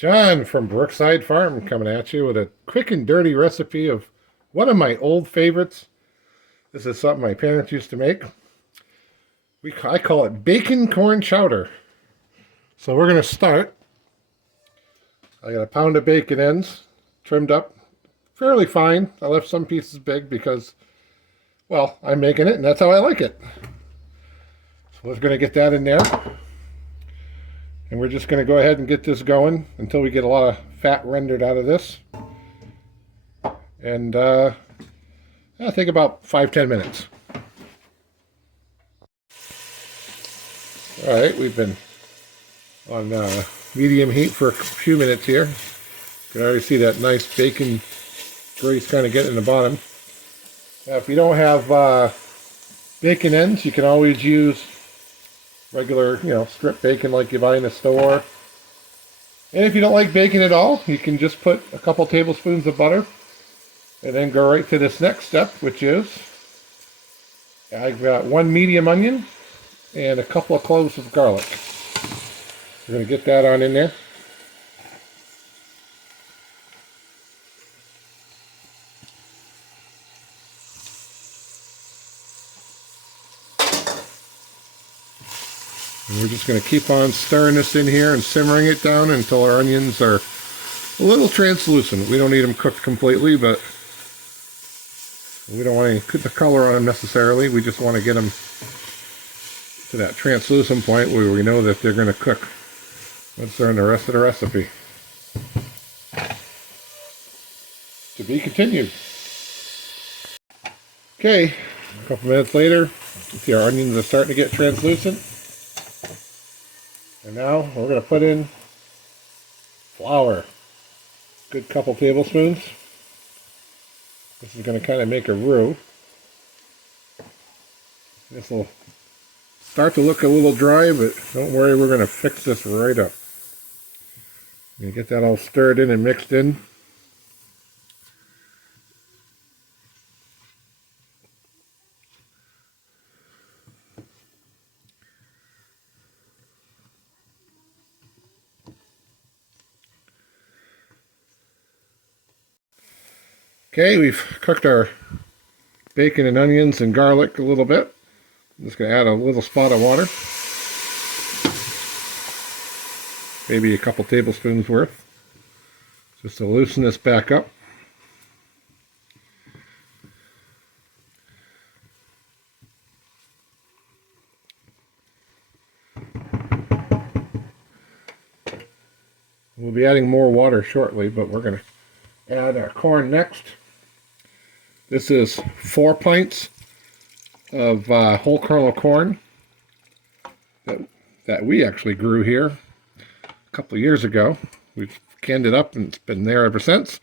John from Brookside Farm coming at you with a quick and dirty recipe of one of my old favorites. This is something my parents used to make. I call it bacon corn chowder. So we're going to start. I got a pound of bacon ends, trimmed up fairly fine. I left some pieces big because, well, I'm making it and that's how I like it. So we're going to get that in there. And we're just going to go ahead and get this going until we get a lot of fat rendered out of this. And I think about 5-10 minutes. All right, we've been on medium heat for a few minutes here. You can already see that nice bacon grease kind of getting in the bottom. Now, if you don't have bacon ends, you can always use regular, strip bacon like you buy in the store. And if you don't like bacon at all, you can just put a couple tablespoons of butter and then go right to this next step, which is I've got 1 medium onion and a couple of cloves of garlic. We're going to get that on in there. And we're just going to keep on stirring this in here and simmering it down until our onions are a little translucent. We don't need them cooked completely, but we don't want to put the color on them necessarily. We just want to get them to that translucent point where we know that they're going to cook once they're in the rest of the recipe. To be continued. Okay, a couple minutes later, you see our onions are starting to get translucent. And now we're going to put in flour. Good couple tablespoons. This is going to kind of make a roux. This will start to look a little dry, but don't worry, we're going to fix this right up. You get that all stirred in and mixed in. Okay, we've cooked our bacon and onions and garlic a little bit. I'm just going to add a little spot of water. Maybe a couple tablespoons worth. Just to loosen this back up. We'll be adding more water shortly, but we're going to add our corn next. This is 4 pints of whole kernel corn that we actually grew here a couple of years ago. We've canned it up and it's been there ever since.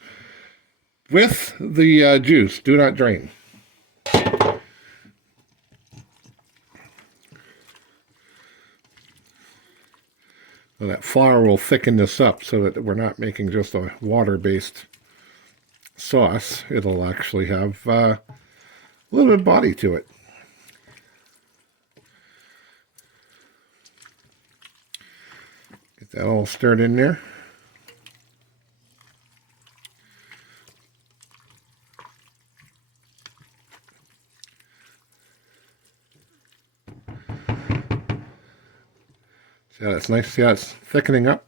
With the juice, do not drain. So that flour will thicken this up so that we're not making just a water-based sauce. It'll actually have a little bit of body to it. Get that all stirred in there. See how that's nice? See how it's thickening up?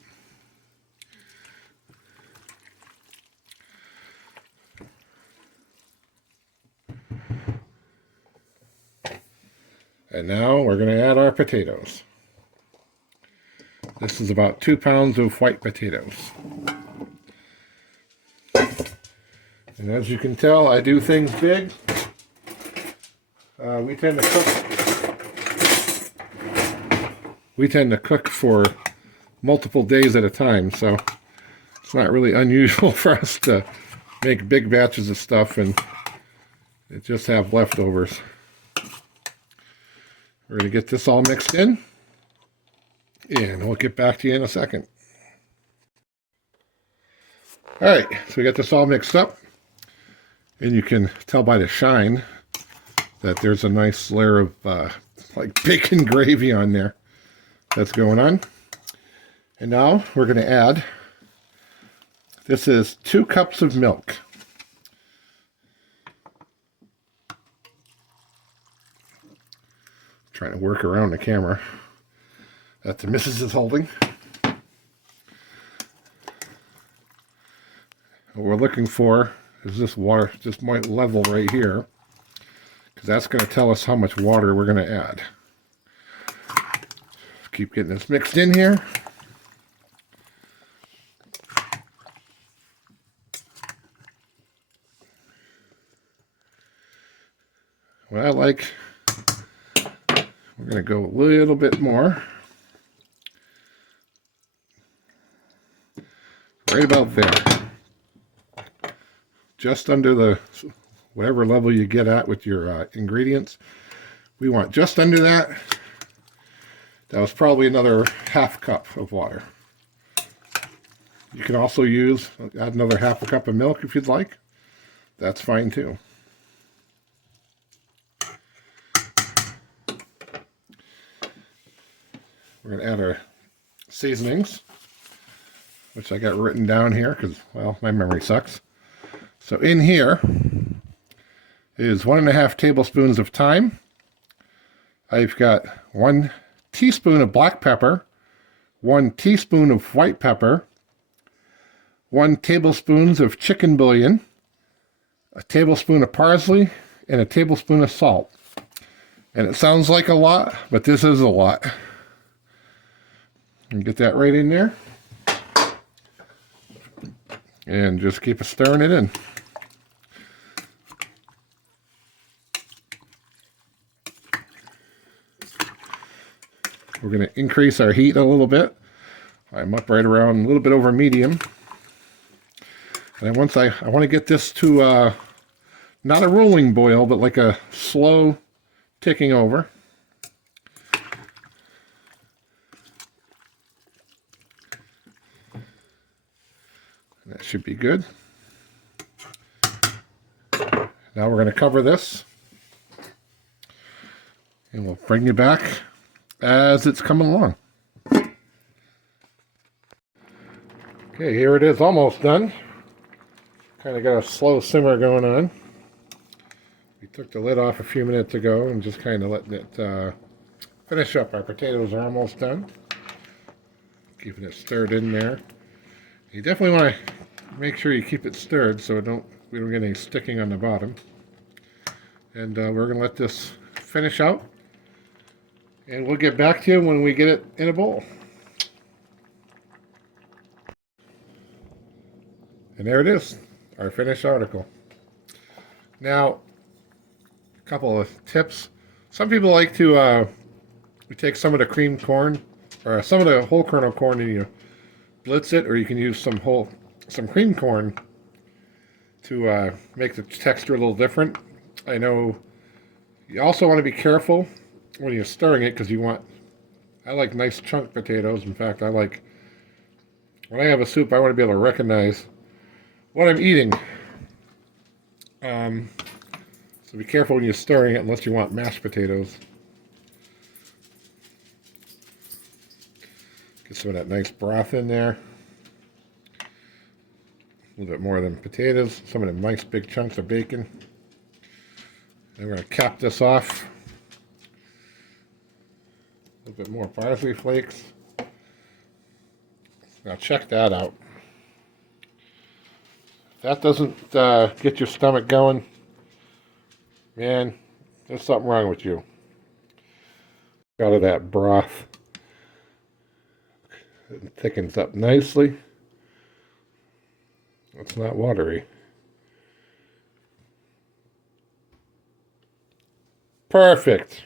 And now we're going to add our potatoes. This is about 2 pounds of white potatoes. And as you can tell, I do things big. We tend to cook for multiple days at a time, so it's not really unusual for us to make big batches of stuff and just have leftovers. We're going to get this all mixed in, and we'll get back to you in a second. All right, so we got this all mixed up, and you can tell by the shine that there's a nice layer of like bacon gravy on there that's going on. And now we're going to add This is 2 cups of milk. Trying to work around the camera that the missus is holding. What we're looking for is this water, this white level right here, because that's going to tell us how much water we're going to add. Keep getting this mixed in here. What I like, we're going to go a little bit more. Right about there. Just under the, whatever level you get at with your ingredients. We want just under that. That was probably another ½ cup of water. You can also add another ½ cup of milk if you'd like. That's fine too. We're going to add our seasonings, which I got written down here because, well, my memory sucks. So in here is 1½ tablespoons of thyme. I've got 1 teaspoon of black pepper, 1 teaspoon of white pepper, 1 tablespoon of chicken bouillon, a tablespoon of parsley, and a tablespoon of salt. And it sounds like a lot, but this is a lot. And get that right in there. And just keep stirring it in. We're going to increase our heat a little bit. I'm up right around a little bit over medium. And once I want to get this to not a rolling boil, but like a slow ticking over. That should be good. Now we're going to cover this. And we'll bring you back as it's coming along. Okay, here it is, almost done. Kind of got a slow simmer going on. We took the lid off a few minutes ago and just kind of letting it finish up. Our potatoes are almost done. Keeping it stirred in there. You definitely want to make sure you keep it stirred so we don't get any sticking on the bottom. And we're going to let this finish out. And we'll get back to you when we get it in a bowl. And there it is, our finished article. Now, a couple of tips. Some people like to take some of the creamed corn, or some of the whole kernel corn, and you blitz it, or you can use some creamed corn to make the texture a little different. I know you also want to be careful when you're stirring it, because I like nice chunk potatoes. In fact, when I have a soup, I want to be able to recognize what I'm eating. So be careful when you're stirring it, unless you want mashed potatoes. Get some of that nice broth in there. A little bit more than potatoes. Some of the nice big chunks of bacon. And we're going to cap this off. A little bit more parsley flakes. Now check that out. If that doesn't get your stomach going, man, there's something wrong with you. Out of that broth. It thickens up nicely. It's not watery. Perfect.